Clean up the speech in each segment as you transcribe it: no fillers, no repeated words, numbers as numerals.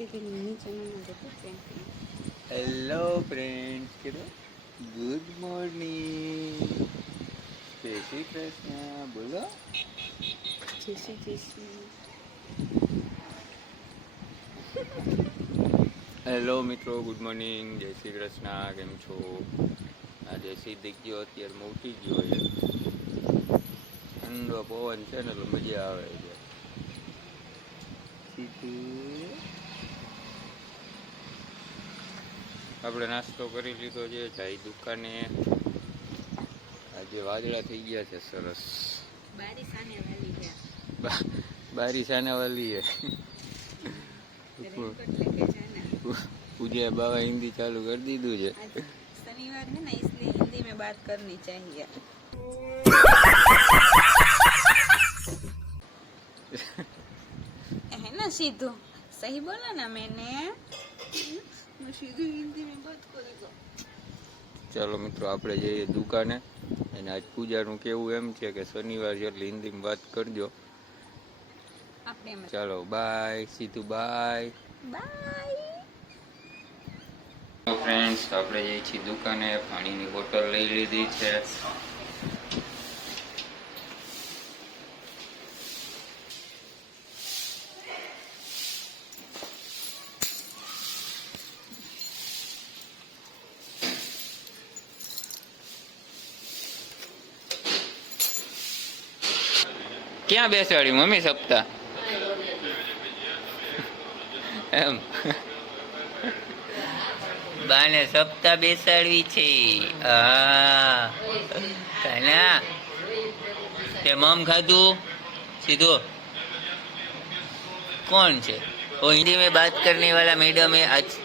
Hello friends, કીધું good morning, જય શ્રી કૃષ્ણ. બોલો જય શ્રી કૃષ્ણ. હેલો મિત્રો, ગુડ મોર્નિંગ, જય શ્રી કૃષ્ણ. કેમ છો? આજે સીધી ગયો, અત્યારે ઉઠી ગયો છે. ઠંડો પવન છે ને એટલે મજા આવે છે. સીધું આપણે નાસ્તો કરી લીધો છે, જાય દુકાને. આજે વાદળા થઈ ગયા છે સરસ. બારી સાને વાલી है पूजा बाबा हिंदी चालू कर दी तुझे. शनिवार है ना, इसलिए हिंदी में बात करनी चाहिए. है ना सीधू, सही बोला ना मैंने. मैं सीधू हिंदी में बात करेगा. ચાલો મિત્રો, આપણે જઈએ દુકાને. અને આજ પૂજાનું કેવું એમ છે કે શનિવાર છે એટલે હિન્દીમાં વાત કરજો. ચાલો બાય, સીધું બાય બાય. ફ્રેન્ડ્સ, આપણે જઈએ છીએ દુકાને. પાણીની બોટલ લઈ લીધી છે. ક્યાં બેસાડી મમ્મી સપ્તાહ એમ? બાને સપ્તાહ બેસાડવી છે. હા કાના તે મમ ખાધું. सीधो कौन છે? वो हिंदी में बात करने वाला मैडम है.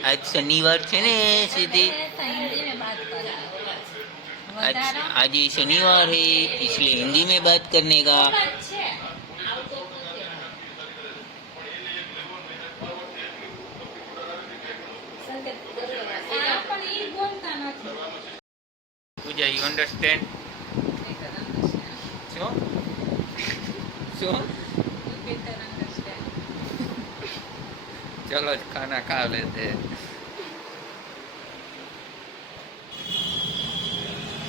आज शनिवार છે ને सीधी. आज ये शनिवार है इसलिए हिंदी में बात करने का. पूजा, you understand? શું? ચલો ખાના ખા લેતે.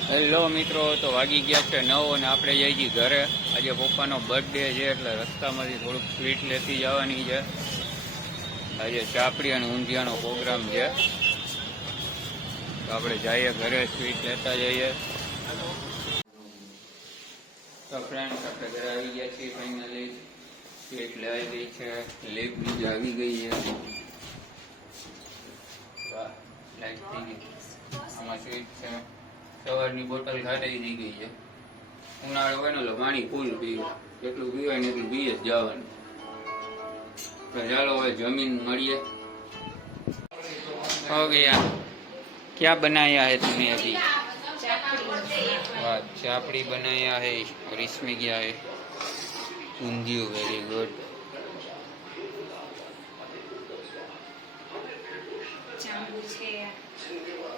હેલો મિત્રો, તો વાગી ગયા છે 9 અને આપણે જઈ છીએ ઘરે. આજે પપ્પાનો બર્થડે છે એટલે રસ્તામાંથી થોડુંક સ્વીટ લેતી જવાની છે. આજે ચાપડી અને ઊંધિયાનો પ્રોગ્રામ છે, તો આપણે જઈએ ઘરે, સ્વીટ લેતા જઈએ. તો ફ્રેન્ડ્સ, આપણે ઘરે આવી ગયા છીએ ફાઇનલી. સ્વીટ લેવાઈ ગઈ છે, લેપ બીજી આવી ગઈ છે. લાઈટ થઈ ગઈ. આમાં સ્વીટ છે. સવારની બોટલ ખાટી થઈ ગઈ છે. ઉનાળો હોય ને એટલે પાણી ફૂલ પીવું, જેટલું પીવાય ને એટલું પીએ જ જવાનું. તો ચાલો હવે જમીન મળીએ. हो गया. क्या बनाया है तुमने अभी? वाह, चापड़ी बनाया है और इसमें क्या है? ऊंधिયું. Very good.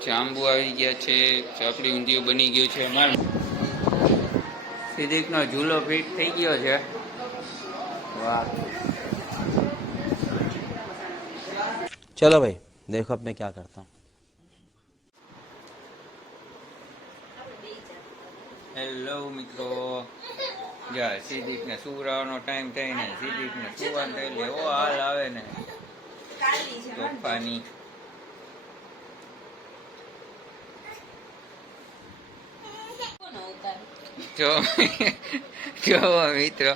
ચાંબુ આવી ગયા છે. ચાપડી ઊંધિયું બની ગયું છે. અમાર સિદ્દીકનો ઝૂલો ફિટ થઈ ગયો છે. વાહ. चलो भाई, देखो अब मैं क्या करता हूँ. હેલો મિત્રો, જા સિદ્દીકને સુવડાવવાનો ટાઈમ થાય ને, સિદ્દીકને સુવાનો એટલે એવો હાલ આવે ને તોફાની. જો મિત્રો,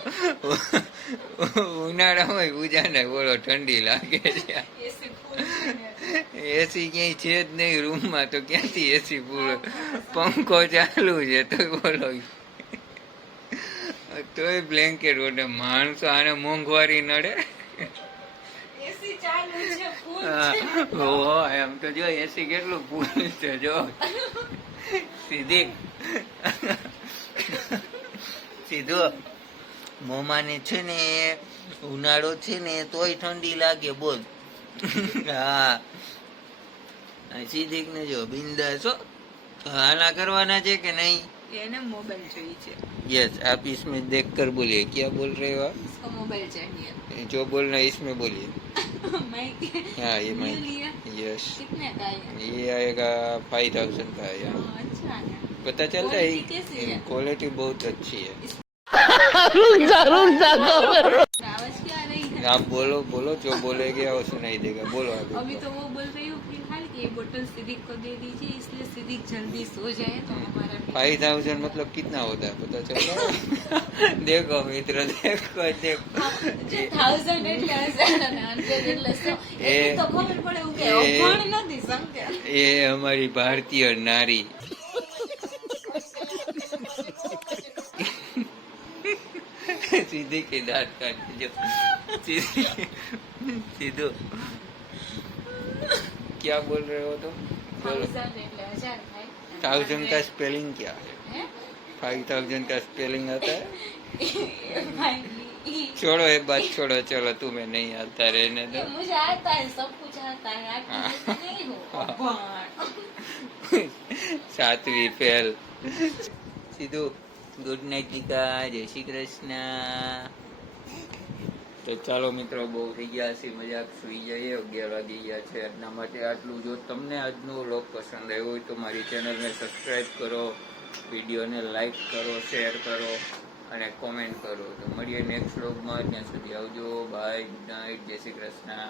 ઉનાળામાં પૂજાને બોલો ઠંડી લાગે છે. એસી ક્યાંય છે જ નહીં રૂમમાં, તો ક્યાંથી એસી પૂરો? પંખો ચાલુ છે તો બોલો, તોય બ્લેન્કેટ ઓઢે. માણસો આને મોંઘવારી નડે. એમ તો જો એસી કેટલું ફૂલ છે. જો સીધી સીધો મોમાને છે ને ઉનાળો છે ને તોય ઠંડી લાગે. બોલ. હા, સિદ્દીક ને જો બિંદાસ. હાલા કરવાના છે કે નહીં એને મોબાઈલ જોઈએ છે. यस आप इसमें देख कर बोलिए क्या बोल रहे हो आप इसको मोबाइल चाहिए. जो बोलना है इसमें बोलिए माइक हाँ ये न्यू माइक लिया. यस कितने का है? ये आएगा 5000 का है यहाँ अच्छा है. पता चलता क्वालिटी कैसी है है? क्वालिटी बहुत अच्छी है आवाज क्या आ रही है? आप बोलो बोलो जो बोलेगे वो सुनाई देगा बोलो आप अभी तो वो बोल रही हूँ फिलहाल कि ये बोतल सिद्दीक को दे दीजिए, इसलिए सिद्दीक जल्दी सो जाए तो हमारा भी- 5000 मतलब कितना होता है पता चलता है देखो मित्र देखो देखो જે 1000 એટલે 1000 અને 100 એટલે 100 એટલી તો ખબર પડે એવું કે અભણ નથી શંકર. ये हमारी भारतीय नारी सीधे के दांत काट जो सीधो क्या बोल रहे हो तुम बोलो 1000 એટલે 1000 થાય. 1000 का स्पेलिंग क्या है હે? 5000 का स्पेलिंग आता है भाई छोड़ो ये बात छोड़ो चलो तुम्हें नहीं आता रहने दो ये मुझे आता है, सब कुछ आता है, आप मुझे नहीं हो अभण. सातवीं फेल सीधू ગુડ નાઇટ ટીકા જય શ્રી કૃષ્ણ તો ચાલો મિત્રો બહુ થઈ ગયા છે મજાક સુઈ જઈએ 11 વાગી ગયા છે આજના માટે આટલું જો તમને આજનો વ્લોગ પસંદ આવ્યો હોય તો મારી ચેનલને સબસ્ક્રાઈબ કરો વિડીયોને લાઈક કરો શેર કરો અને કોમેન્ટ કરો તો મળીએ નેક્સ્ટ વ્લોગમાં ત્યાં સુધી આવજો બાય ગુડ નાઇટ જય શ્રી કૃષ્ણ